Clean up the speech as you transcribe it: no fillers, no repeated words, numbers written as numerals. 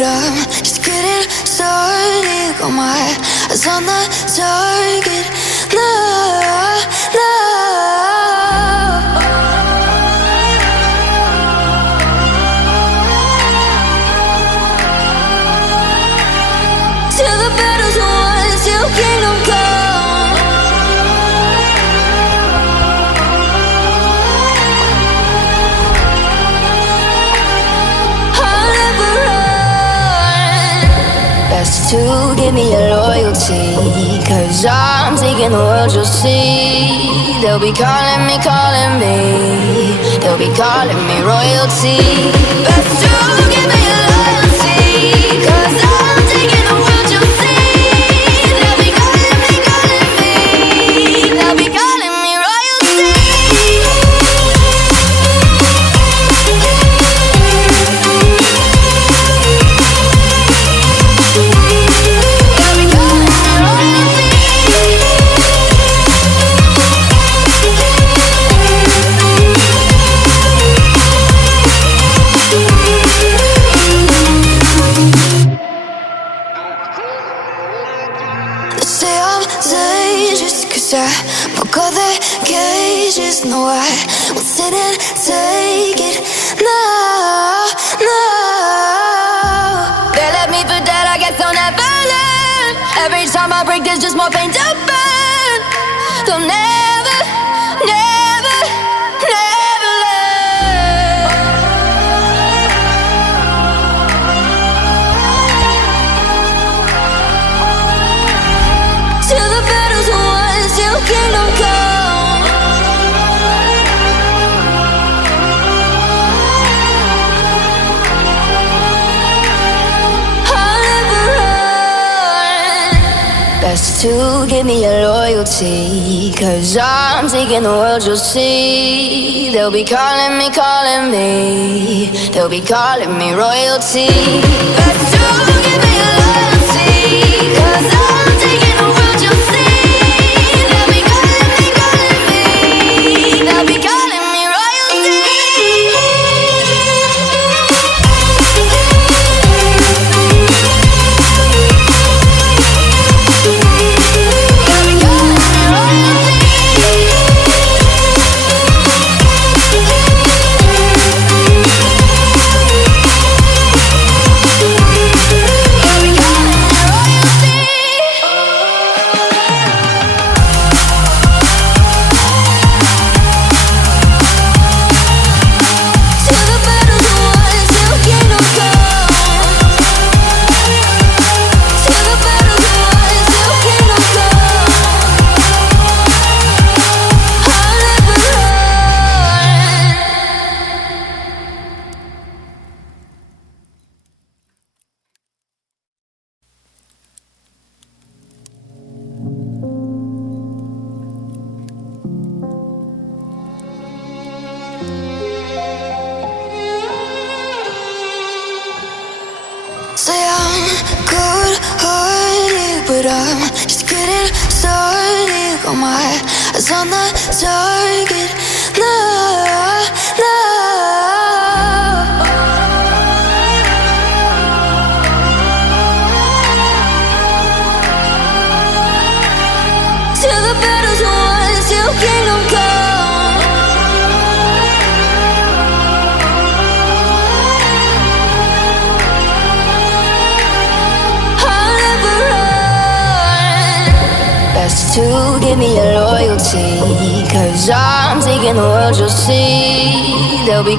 but I'm just getting started. Got my eyes on the target. No, no. Till the battle's won, till kingdom come. I'll never run. Best to give me your loyalty, 'cause I'm taking the world, you'll see. They'll be calling me, calling me. They'll be calling me royalty. Best to give me your loyalty, 'cause I'm taking the world, you'll see. They'll be calling me, calling me. They'll be calling me royalty. They'll be calling me royalty. They say I'm dangerous 'cause I broke all their cages. No, I won't sit and take it. No, no. They left me for dead, I guess I'll never learn. Every time I break, there's just more pain to burn. They'll never, never, never learn. Till the battle's won, till kingdom come. I'll never run. Best to give me your loyalty, 'cause I'm taking the world, you'll see. They'll be calling me, calling me. They'll be calling me royalty. Best to give me your loyalty, 'cause I'm taking the world, you'll see. They'll be calling me, calling me. They'll be calling me royalty. They'll be calling me royalty. They'll be calling me royalty. Till the battle's won, till kingdom come. Till the battle's won, till kingdom come. I'll never run. Say I'm good-hearted, but I'm just getting started. Got my eyes on the target. No, no. Till the battle's won, till kingdom come. I'll never run. Best to give me your loyalty, 'cause I'm taking the world, you'll see. They'll be